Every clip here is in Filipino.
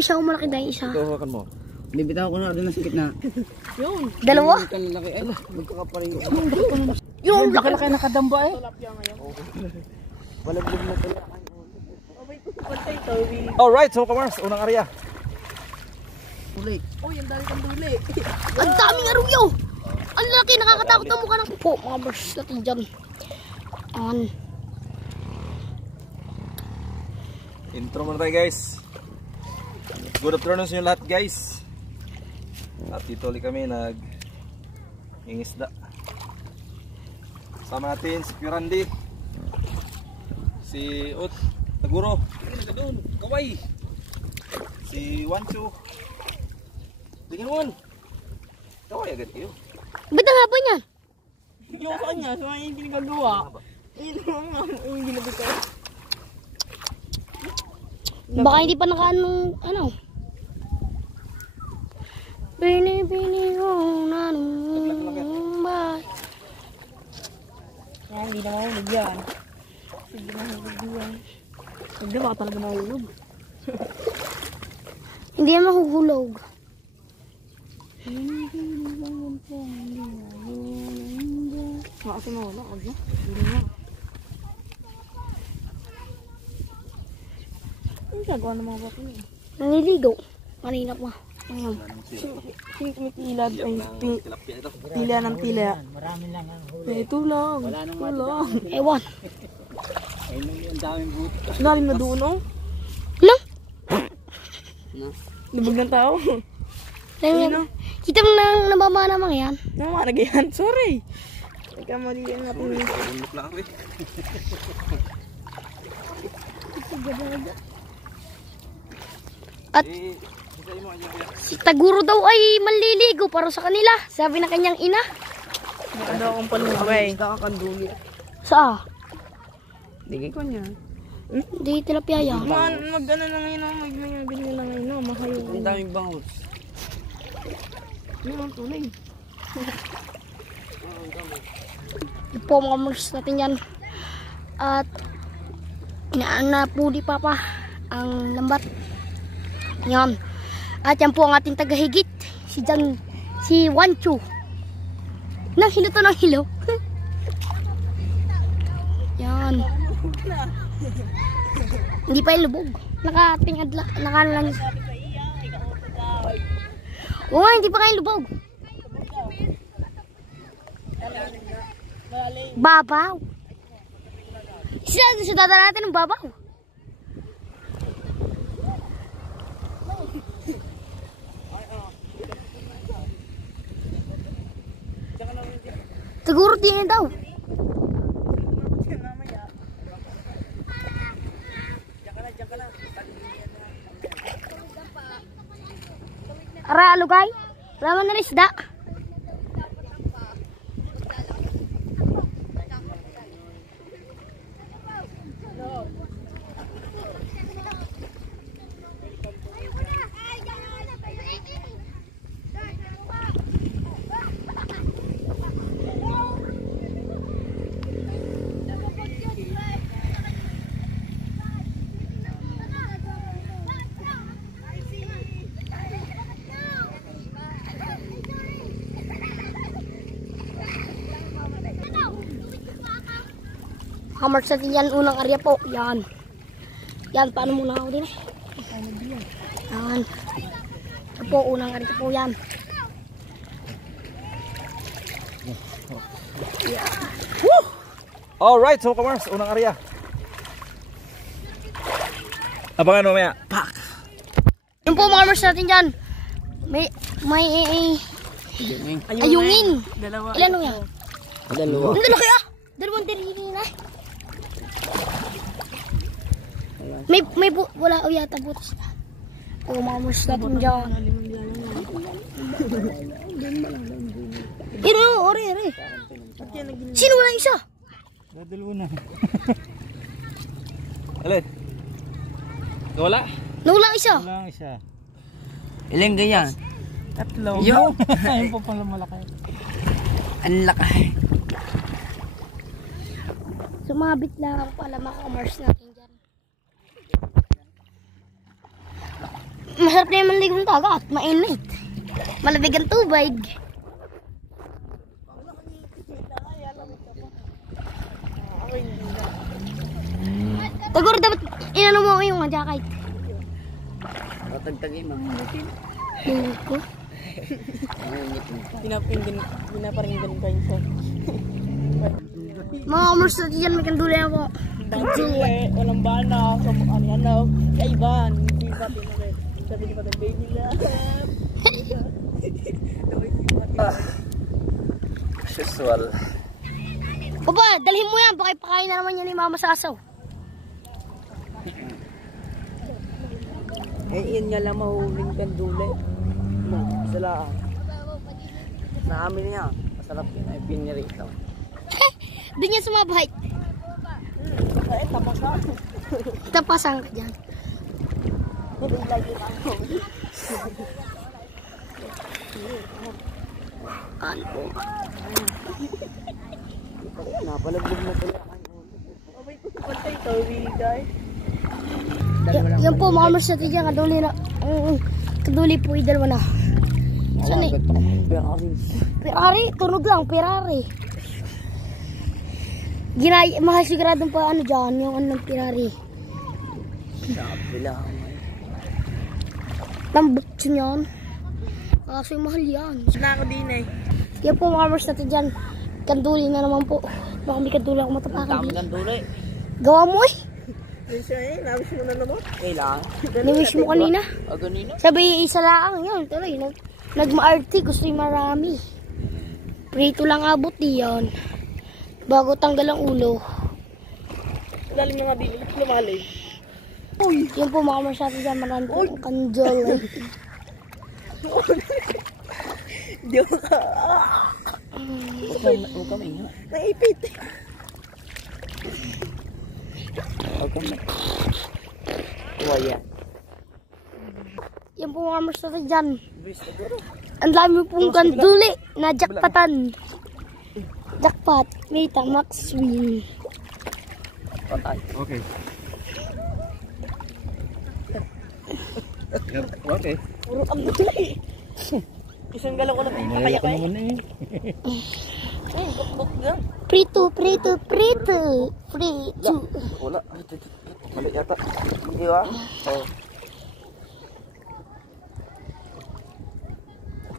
Siya ako malaki dahil isa. Ito, hawakan mo. Bibitaw ko na rin na sikit na. Yun. Dalawa? Kalaki. Ay, magkakaparing. Yung laki nakadamba eh. Balaglig na pala. Alright, so kamars, unang area. Uli. Oh, yung dali kang duli. Ang daming arugyo. Ang laki, nakakatakot ang mukha ng po. Mga bars natin dyan. Intro muna tayo guys. Good afternoon sa inyo lahat guys. At dito ulit kami nag-ingisda. Sama natin si Pirandi, si Ut, Taguro, Kaway, si Wancho. Tingin mo, Kaway agad kayo. Ba't ang haba niyan? Yung kanya, sa mga hindi nagagawa. Yun ang ginabitaw. Baka hindi pa nakaanong ano. Bini ko nanong bay. Kaya hindi na mahulog yan. Sige na mahulog yan. Hindi baka talaga mahulog. Hindi yan mahuhulog. Kasi mawala ka dyan. Hindi na. Ang gagawa ng mga bako niya. Naniligo. Kanina pa. Ayun. Tumitilad ay tila ng tila. Marami lang ang huli. May tulang. Tulang. Ewan. Ayun yung daming buto. Galing na doon oh. Lang. Lubog ng tao. Lang. Kita mo nang nababa naman yan. Namarag yan. Sorry. Nagkamalian natin. Lumok lang rin. At si Taguro daw ay maliligo para sa kanila. Sabi na kanyang ina. Meron daw akong palunggay. Kakakanduli. Sa? Digay ko niya. Di tilapia yan. Mag-ano na ngayon. Mag-ganyan na ngayon. Mahayo. Ang daming bangus. Ano ang tunay? Ito po mga mers natin yan. At naana po di papa ang lambat. Yan. At yan po ang ating tagahigit. Si Wancho. Nang hilo to ng hilo. Yan. Hindi pa yung lubog. Nakatingad nakalang. Oo nga, hindi pa kayo lubog. Babaw. Isa dada natin ng babaw. Siguro din daw. Ara alugay. Raman na isda. Hammer sa din yan, unang area po. Yan. Yan, paano muna ako din eh. Yan. Ito po, unang area po yan. Yan. Woo! Alright, so kamars, unang area. Abangan mamaya. Pak! Yan po mga hammers natin dyan. May ayungin. Dalawa. Ilan o yan? Dalawa. Ang laki ah. Dalawang tirili na. Wala o yata butas na. O mga hammers natin dyan. Iri o, ori. Sino wala isa? Dalawa na. Alin? Wala? Nawala isa. Wala isa. Ilang ganyan? Tatlo. Yo! Ayun po pala malaki. Ang laki. Sumabit lang pala mga hammers natin dyan. Masarap na yung manligong dagat. Mainit. Malamig ang tubig. Tagor, dapat inano mo yung jacket. Tatagtagin mo. Hindi ko. Pinaparinggan ka yung phone. Mga kamers na dyan, may kanduli ako. Walang bana. Ano, kaiban. Sabi ni Patay, baby love. Usual. Papa, dalhin mo yan. Baka ipakain na naman yan ni Mama Sasaw. Yun nga lang mahuling kanduli. Sala. Sa amin niya. Masarap yun ay pinirito. Doon yan sumabahay. Tapasan. Tapasan ka dyan. Ano po? Napalablog mo pala. Patay ka, guys. Yan po, mga kamers natin dyan. Kaduli na. Kaduli po, dalawa na. Saan eh? Ferrari, tunog lang, Ferrari. Mahal siguradong pa ano dyan, yung ano ng Ferrari. Sabi lang. Lambot yun yan. Kaso yung mahal yan. Na ako din eh. Yan po mga kamers natin dyan. Kanduli na naman po. Baka may kanduli ako matapakan. Dami kanduli. Gawa mo eh. Yun siya eh, nabis mo na naman. Kailangan. Ni-wish mo kanina. Ganino. Sabi isa lang yun. Tuloy, nagma-RT. Gusto yung marami. Prito lang abot yan. Bago tanggal ang ulo. Lalim na nga din. Lumalim. Yan po mga kamers natin dyan. Marami po kanjol. Diyo ka. Huwag kami nga. Naipit. Huwag kami. Waya. Yan po mga kamers natin dyan. Ang dami pong kanduli na jackpotan. Jackpot. Meta Max win. Patay. Okay. Okay. Puro ang duli. Isang galaw ko na tayo. Kaya ka eh. Ay, buk-buk lang. Prito, prito, prito. Prito. Wala. Mali yata. Hindi ba? Oo.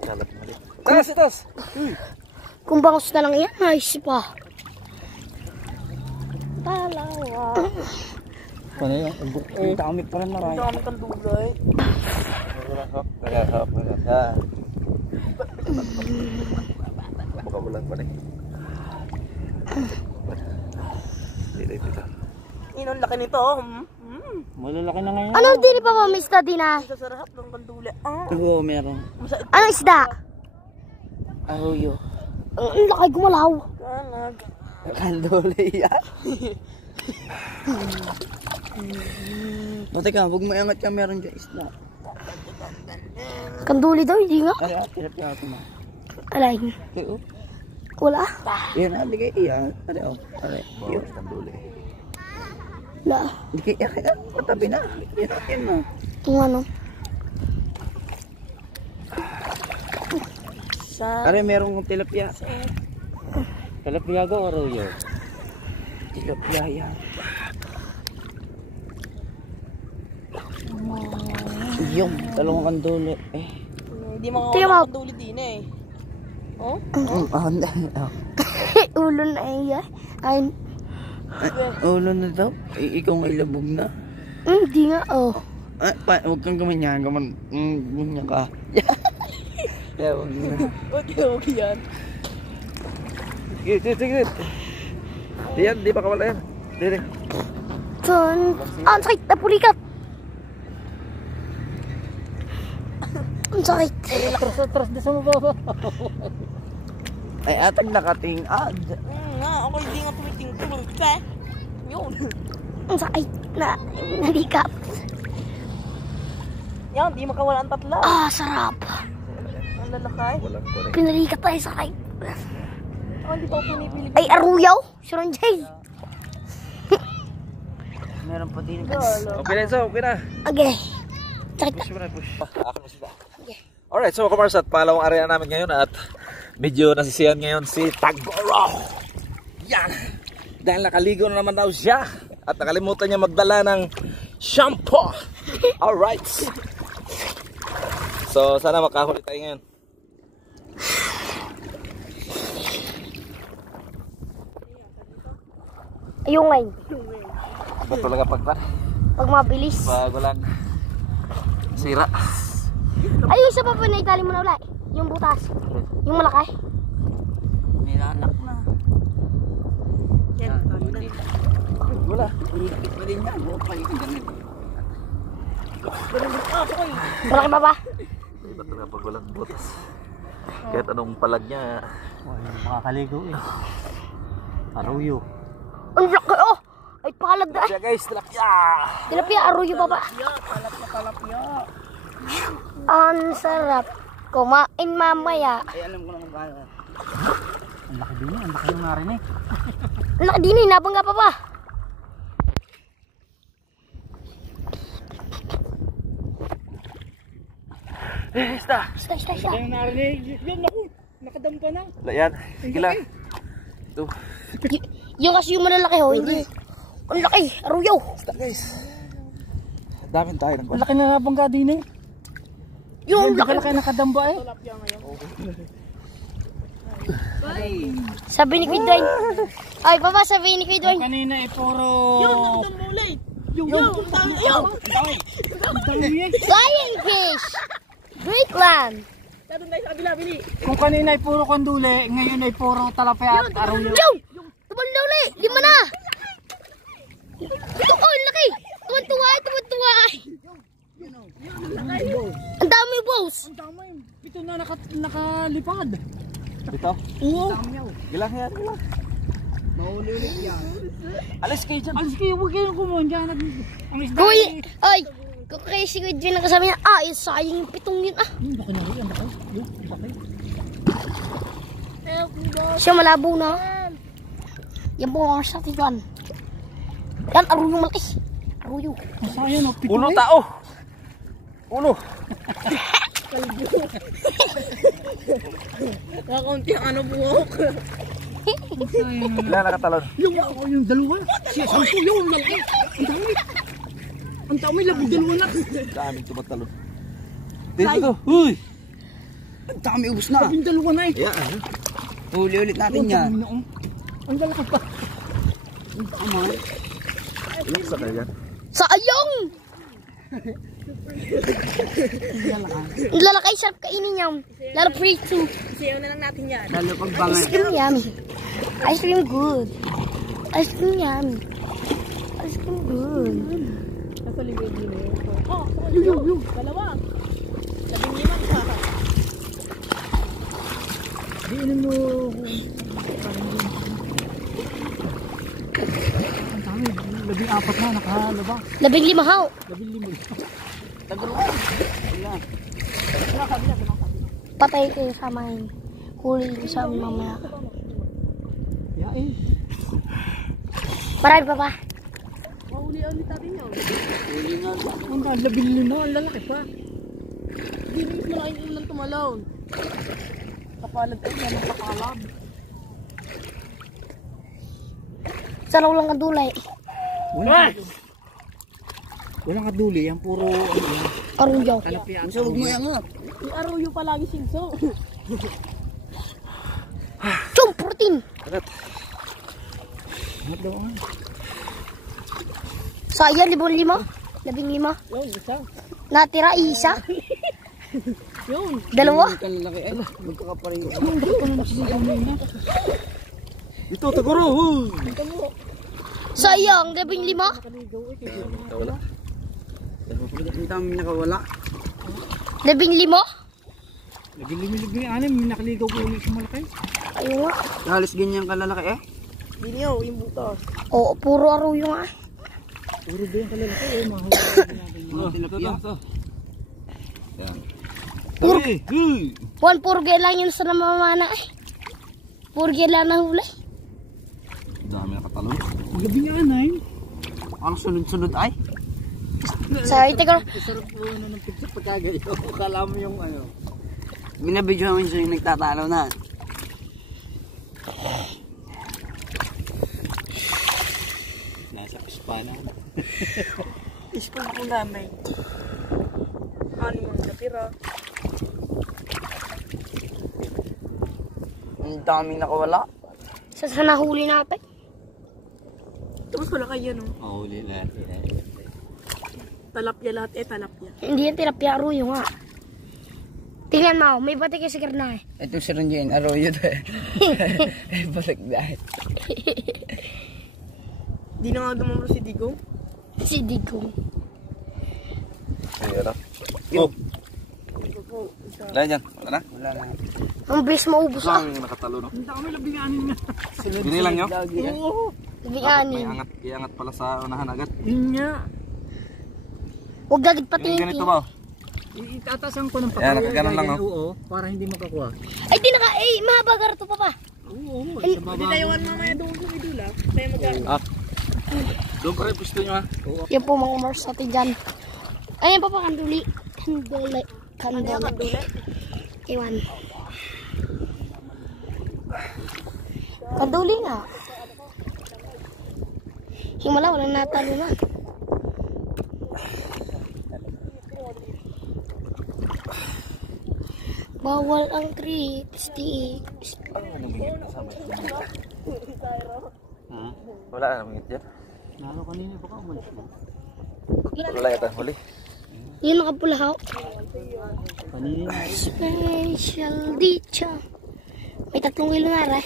Kalap mali. Tas! Kung bangos na lang yan, ayos pa. Talawa. Paano yun? Ang dami pa rin marami. Ang dami kang dulay. Buka mo lang pa rin. Dito. Ang laki nito. Malalaki na ngayon. Ano din pa ba, Miss Daddy na? Sa sarap ng kandula. Oo, meron. Ano isda? Aruyo. Ang laki gumalaw. Kanag. Kanduli yan. Pati ka, huwag mo iangat ka, meron dyan isla. Kanduli daw, hindi nga. Ay, tilapia ako na. Alay. Oo. Wala. Yan, aligay iyan. Ari, oh. Ari. Yun. Wala. Hindi kaya kaya. Patabi na. Yan na. Kung ano. Ari, merong tilapia. Tilapia ko, aruyo. Tilapia yan. Yung dalawang kanduli. Hindi mga Tingnan mo. kanduli din eh. Oh? Ulo na iya. Ay, Ulo na daw. Ikaw nga ilabog na. hindi nga, oh. Huwag kang gumanyan. Gumanyan ka. Yeah, huwag na. Huwag yan. Sige. Diyan, di pa kawala yan. Dito. Ang sakit, napulikat. Ang sakit. Atras na sa mababa. Ay, atag nakating ad. Nga, ako hindi nga tumitingkol ka. Yun. Ang sakit na nalikap. Yan, di makawala ang tatla. Ah, sarap. Ang lalakay. Walang correct. Pinalikat tayo sa sakit. Oh, hindi pa ako pinipili. Ay, aruyaw. Si Ronjay. Meron pa din. Okay na, so, okay na. Okay. Sakit na. Push mo na, push. Akin mo sila. Alright, so Kumars, at pangalawang area namin ngayon at medyo nasisiyan ngayon si Tagoro. Yan. Dahil nakaligo na naman daw siya at nakalimutan niya magdala ng shampoo. Alright. So sana makahuli tayo ngayon. Ayun ngayon. Ito talaga Pag mabilis. pag walang sira. Ayun, isa pa na itali mo na ulit. Yung butas. Yung malaki. Nilalak na. Yan, tali na. Wala. Iikit pa din yan. Huwag pa yung ganit. Malaki pa ba? Iba talaga pag walang butas. Kahit anong palag niya. Makakaligo eh. Aruyo. Ang laki oh! Ay palag na. Siya guys, tilapia. Tilapia, aruyo pa ba? Talapya. Ang sarap. Kumain mamaya. Ay, alam ko naman kaya. Ang laki din yan. Ang laki yung narinig. Ang laki din eh, nabangga pa ba? Basta. Isa. Yung narinig. Yun, naku. Nakadampa na. Wala yan. Sige lang. Ito. Yung kasi yung malalaki ho, hindi. Ang laki, aruyo. Basta guys. Daming tayo ng Ang laki na nabangga din eh. Yung laki. Laki nakadamba eh. Sabi ni Kuya Dwayne. Ay, baba, sabi ni Kuya Dwayne. Kanina eh puro... Yung nakadam mo ulit. Yung dami. Flying fish! Great land! Tadong tayo sa kabila, Bili. Kung kanina ay puro kandule, ngayon ay puro talapia at aruyo. Yung! Tumal na uli! 5 na! Ito, oh, ang laki! Tuwan-tuwa! Ang dami, boss! Ang dami. Ito na nakalipad. Dito. Oo. Gilang yan. Gilang. Mahuli ulit yan. Alis kayo dyan. Alis kayo, huwag kayong kumunja. Ang isda Kuy! Ay! Kung kayo si Kuya Dwayne ang kasama niya, yung sayang yung 7 yun, Baka na rin, ang baka. Yung, baka. Siya malabo na. Yan po ang sa tiyan. Yan, aruyo malaki. Aruyo. Masaya no, pito Uno eh. tao. Uno. Kakaunti ang ano buhok. Ilan nakatalon? Yung dalawa. Siya, 10 yung lalaki. Ang dami. Ang dami, labing dalawa na. Daming tumatalon. Dito. Huy. Ang dami, ubus na. Labing dalawa na eh. Yeah. Huli ulit natin yan. Ang lalaki pa. Ang tama. Isa kayo yan. Sayang! Ang lalaki, sarap kainin niya. Lalo prito. Isayaw na lang natin yan. Lalo pag Ice bangay. cream yummy. Ice cream good. Ice cream yummy. Ice cream good. Nasa limit din eh. Oh, yung. Dalawa. 15 pa. Diinin mo. Ang dami. 14 na nakalaba. 15 haw. 15. Patay kayo sa main. Huli ko sa mamaya. Yain. Marami pa ba? Mahuli ulit natin yun. Huli nga. Ang dami. 15. Ang lalaki pa. Hindi rin malaking ulan tumalon. Kapalad tayo yan ang kakalab. Saraw lang ang dulay. Walang kaduli. Ang puro Aruyo. talapia. Huwag mo yan nga. May aruyo palagi sinso. Chum, protein. Sayang, 15. 15. Yun, isa. Natira, isa. Yun. 2. Kalalaki ay. Magkakaparing. Ito, Tagoro. Huy. Sayang, 15. Wala. Ang dami nakawala. 15. Nagilimilig na yung 6. Nakaligaw ko ulit sa malaki. Ayun nga. Halos ganyan kalalaki eh. Dinyo, yung butas. Oo, puro aruyo nga. Puro ba yung kalalaki eh. Mga tilapia. Puro, Huy. purge lang yun sa namamana eh. Purge lang na huli. Dami nakatalon. Gabi nga 9. Ang sunod-sunod ay. Sorry, teka. Sarap po ng picture pagkagayo. Kala mo yung ano. Binabidyo namin siya yung nagtatalo na. Nasa Espana. Ispon po namin. Ano yung natira? Ang daming nakawala. Sa nahuli natin. Tapos wala kayo, no? Mahuli lahat. Talapya lahat talapya. Hindi yan tilapia, aruyo nga. Tingnan mo, may batik yung sikir na eh. Ito si Ronjane, Arroyo to eh. Ay, balik dahil. Di na nga dumamro si Digong. Si Digong. Sige na. Oh, Ito po, isa. wala yan. Wala na. Wala na. Ang bilis maubos ah. Ang nakatalo, no? Hindi kami labinganin nga. Binilang nyo? Oo. Labing May anin. iangat pala sa unahan agad. Yun nga. Huwag gagid Yung patingin. ganito ba? Itatasan ko ng Yan, nakaganon lang, oh. Oo, para hindi makakuha. Ay, di naka, mahaba garto pa pa. Oo, Ay, Hindi tayo mamaya doon sa idula. Tayo mag-aaral. Ah. Doon pa rin gusto nyo, ha? Yan po mga mars natin dyan. Ayan pa pa, kanduli. Kanduli. Kanduli. Iwan. Kanduli nga. Himala, walang natalo na. Bawal ang lipstick. Wala na mangit yan. Nalo kanina baka umalis na. Wala yata huli. Yun nakapulahaw. Kanina na. Special dicha. May 3 kilo na rin.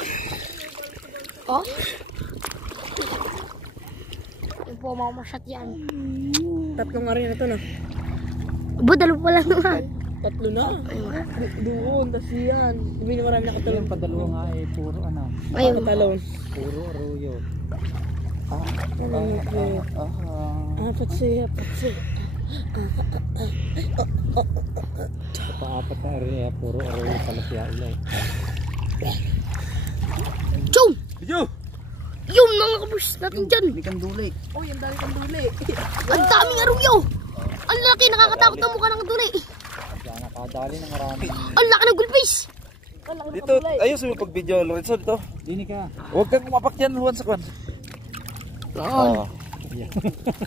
Oh. Yung po mga masyat yan. Tatlong ari na to, no? Abo, 2 pa lang naman. 3 na. Doon, tas yan. Hindi na marami nakatalon. Yung padalawa nga eh, puro ano. Ayun. Nakatalon. Puro Arroyo. Patsi. Paapat na area, puro Arroyo pala siya ilaw. Chum! Video! Yung mga kabus natin dyan. May kanduli. Oh, yung dali kang duli. Ang daming arugyo. Ang laki, nakakatakot ang mukha ng duli. Kaya nakadali ng marami. Ang laki ng gulfish. Dito, ayos mo pag-video, Lorenzo, dito. Dini ka. Huwag kang umapak dyan, Juan, sa kwan. Oo.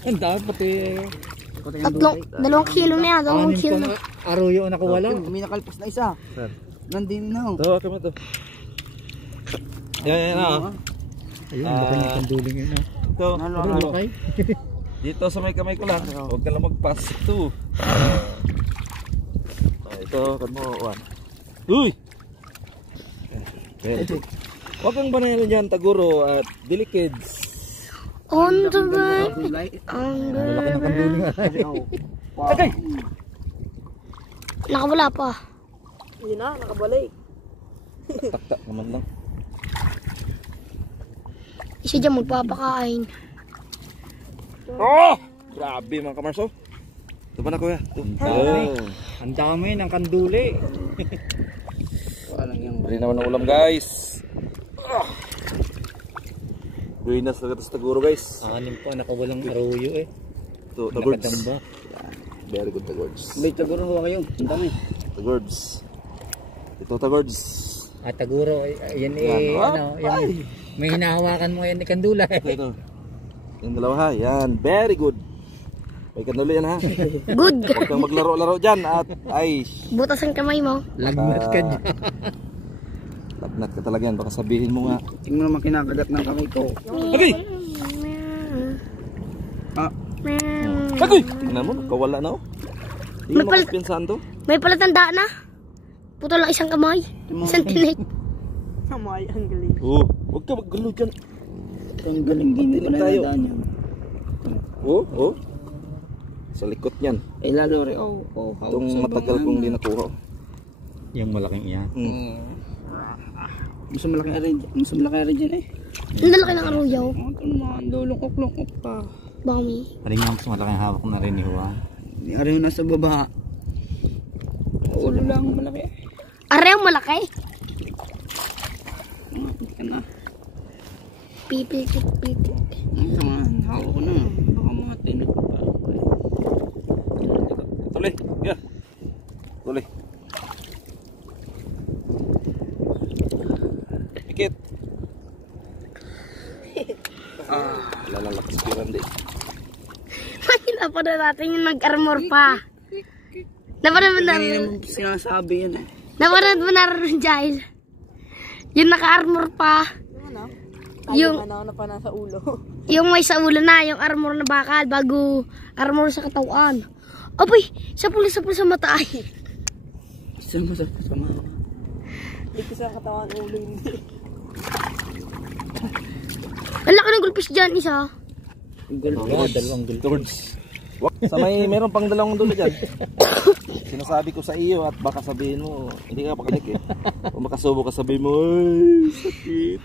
Ang dami pati. 2 kilo na yan, 2 kilo na. Arroyo ang nakawala. May nakalpas na isa. Sir. Nandun na. Ito, kami ito. Yan, ah. Ayun, laki ng kanduling yun. Ito, Laki. dito sa may kamay ko lang. Huwag ka lang mag-pass. Ito. Ito, kan mo, Juan. Uy! Okay. Huwag kang banayan dyan, Taguro at Dilikids. On the way. On the way. Agay! Nakawala pa. Yun na, nakabalik. Tak-tak naman lang. Isa dyan magpapakain. Oh! Grabe mga kamarso. Ito ba na kuya? Ang dami ng kanduli. Bili naman ng ulam guys. Buhay na sa Taguro guys. Anim pa nakawalang Arroyo eh. Ito, Tagords. Nakadamba. Very good Tagords. May taguro ho kayo. Ang dami. Tagords. Ito Tagords. At taguro, yan Yan, eh, oh, ano, yung, may hinahawakan mo yan ni Kandula eh. Ito. Yung dalawa ha. Yan. Very good. May kanuli yan ha. Good. Huwag kang maglaro-laro dyan at ay. Butas ang kamay mo. Lagnat ka dyan. Lagnat ka talaga yan. Baka sabihin mo nga. Tingnan naman kinakagat ng kamay ko. Agay! Ah, Agay! Tingnan mo. Kawala na oh. Hindi May mo pal- makaspinsahan to. May palatanda na. Puto lang isang kamay. Isang tinik. Kamay, ang galing. Oh. Huwag ka maggulo dyan. ang galing din ko na Tayo. nadaan yan. Oh. Oh. Sa likod niyan. Eh lalo rin, hawak Itong sa matagal bangan. kong di nakuha. Yung malaking iyan. Mm. Mas malaki rin dyan eh. Ang lalaki ng aruyaw. Ito naman, lulungkok-lungkok pa. Bami. Paling nga mas malaking hawak na rin ni Juan. Ari yung nasa baba. Ulo lang malaki. Arew malaki. Malaki na. Pipikit. Naman, hawak ko na. Baka mga tinag pa. tuloy. Yan. Tuloy. Pikit. Lalalakas ko yun, di. Nakita na natin yung nag-armor pa. Napanood mo na. Hindi naman sinasabi yan eh. Napanood mo na rin, Giles. Yung naka-armor pa. Yung Ano pa nasa ulo. yung may sa ulo na, yung armor na bakal bago armor sa katawan. Aboy, sapul sa mata ay. Isa mo sa kasama. Dito sa katawan ulo hindi. Ang laki ng gulpis dyan, isa. Dalawang towards. Sa meron pang dalawang dulo dyan. Sinasabi ko sa iyo at baka sabihin mo, hindi ka pakalik eh. Kung makasubo ka sabihin mo, ay, sakit.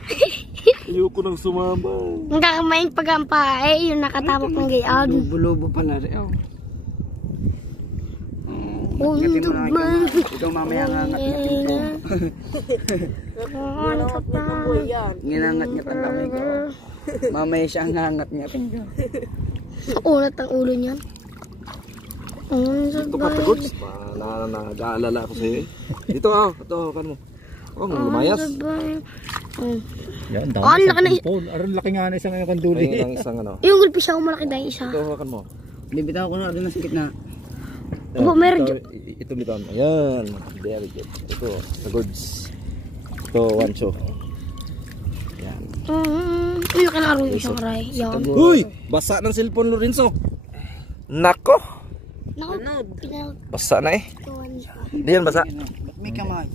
Ayoko nang sumama. Ang kakamain pagampa yung nakatapok ng gayon. Lubo-lubo pa na rin. Oh, Ngatin mo na ikaw mamaya ngangat-ngatin ko. Nangangat niya ng buhay yan. Nginangat-ngat ang kamay ko. Mamaya siya ang ngangat-ngatin ko. Unat ang ulo niyan. Ito ka tagots. Nag-aalala ako sa'yo eh. Dito ito kan mo. Oh, lumayas. Yan, Oh, ang laki na Aron laki nga na isang kanduli. Ayun ang isang ano. yung gulpis ako malaki dahil isa. Ito kan mo. Bibitaw ko na rin sa gitna. Opo, meron ito, ito bitawan. Ayan. Very good. Ito, tagots. Ito, wancho. Yan. Ang laki na aro yung isang aray. Yan. Uy! Basa ng cellphone, Lorenzo. Nako! Naku, Basa na eh. pinagkawan siya. Hindi yan basa. Ba't may kamay?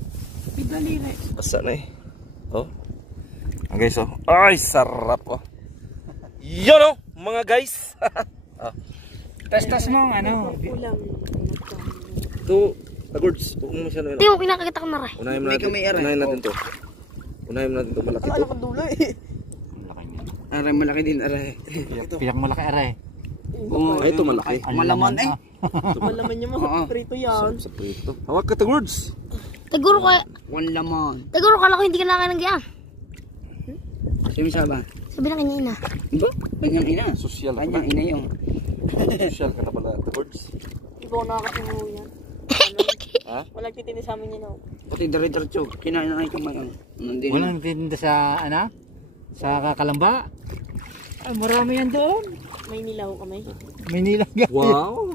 Bidaliri. Basa na eh. Oh. Ang guys, oh. Ay, sarap oh. Yun oh, mga guys. Oh. Tas mo ang ano. Ulam. Ito, tagots. Huwag mo siya na yun. Hindi mo pinakakita ko na rin. Unahin May kamay aray. natin to. Unahin natin to. Malaki to. Ano kang dulo eh. Aray, malaki din aray. Piyak malaki aray. Oo, Ay, ito malaki. Malaman eh. Malaman niya mga prito yan. Sa prito. Hawak ka tagots. Siguro One laman. kala ko hindi ka nakakain ng gaya. Sino sabi? Sabi na kanya ina. Ba? Kanyang ina. Social ka Kanyang ina yung. Social ka na pala, tagots. Di ba ako nakakatino yan? Ha? Walang titini sa amin yun. Pati dire-diretso. Kinain na kamay. Nandun. Walang tinda sa ano? Sa Kakalamba. Ay, marami yan doon. May nilaw kami. May nilang gabi. Wow!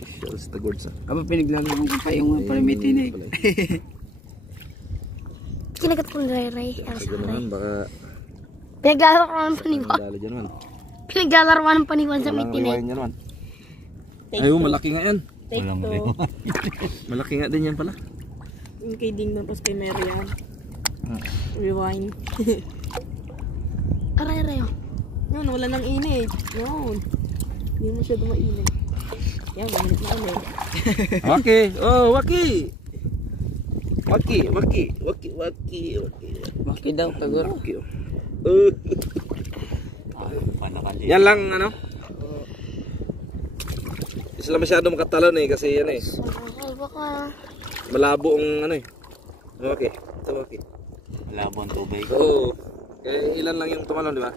Social sa tagots ah. Aba pinaglalaro ko pa yung palamitin eh. Kinagat ko ng ray-ray. Sa gano'n, baka Pinaglalaro ko ng paniwan. dali dyan man. Pinaglalaro ko ng paniwan sa may Walang tinig. rewind yan man. Ayaw, malaki nga yan. Take Walang to. Malaki nga din yan pala. Yung kay Ding tapos kay Marian. Rewind. Aray-aray oh. Yun, wala nang init. Yun. Hindi mo siya dumainit. Yan, mainit na ulit. Waki! Oh, waki! Waki. Maki daw, tagur. Waki oh. Yan lang ano. Hindi sila masyado makatalon eh kasi yan eh. Ay, baka. Malabo ang ano eh. Waki. Ito waki. Malabo ang tubig. Oo. Eh, ilan lang yung tumalon, di ba?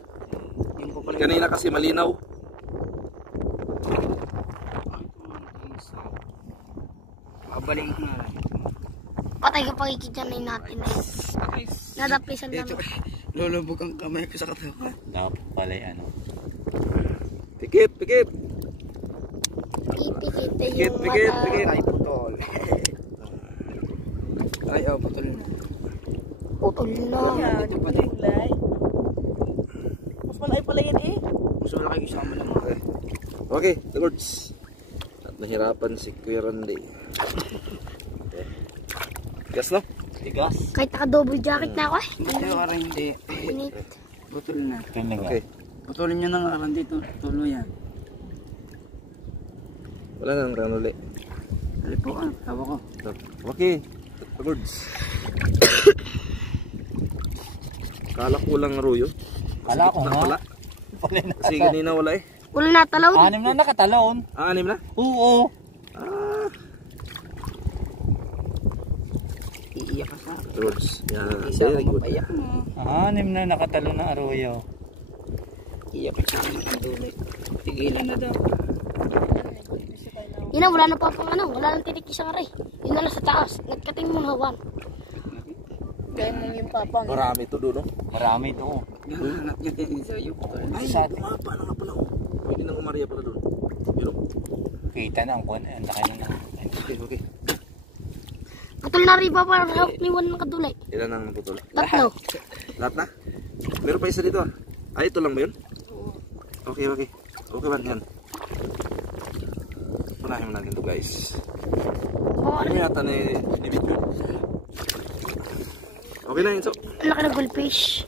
Yung po pala. Kanina kasi malinaw. Makabaling ko na. Patay ka pakikidyanay natin eh. Nadaplisan Dito, namin. lulubog ang kamay ko sa katawan. Dapat pala ano. Pikit. Pipikit yung Pikit. mata. Ay, putol. Ay, oh, putol na. Putol na. Yan, yung kulay. Mas malaki pala yan eh. Mas malaki kasama naman. Okay, the Lords. At nahirapan si Kuya Randy. Gas no? Tigas. Kahit naka-double jacket na ako eh. Hindi, parang hindi. Init. Putol na. Ito na nga. Okay. Putulin nyo na nga lang dito. Tulo yan. Wala nang ranuli. Hali po ah, tawa ko. Okay, the Lords. Kala ko lang ruyo. Kala ko Na nga. pala. Pala na. Kasi kanina wala eh. Wala natalaw. Anim na nakatalon. Ah, 6 na? Oo. Ah, Iiyak ka sa akin. the Lords. Yan, Isa very ko good. mapayak mo. Anim na nakatalon na arroyo. Iiyak ka sa akin ang tuloy. Tigilan na daw. Yun na, wala na pa pang ano, wala nang titik isang aray. Yun na lang sa taas. Nagkating mo na hawan. Gaya mo yung papang. Marami to doon, no? Marami to. Hanap niya din sa'yo. Ay, bumaba na nga pala. Oh. Pwede nang umaria pala doon. Yun, oh. Kita na ang kuwan. Ang laki na na. Okay, okay. Patol na rin pa para ni Juan ng kadulay. Ilan ang naputol? Tatlo. Lahat na? Meron pa isa dito ah. Ay, ito lang ba yun? Okay, okay. Okay ba yan? Punahin mo natin ito guys. Oh, Ano yata ni Bitcoin? Okay na yun so. ang laki ng goldfish.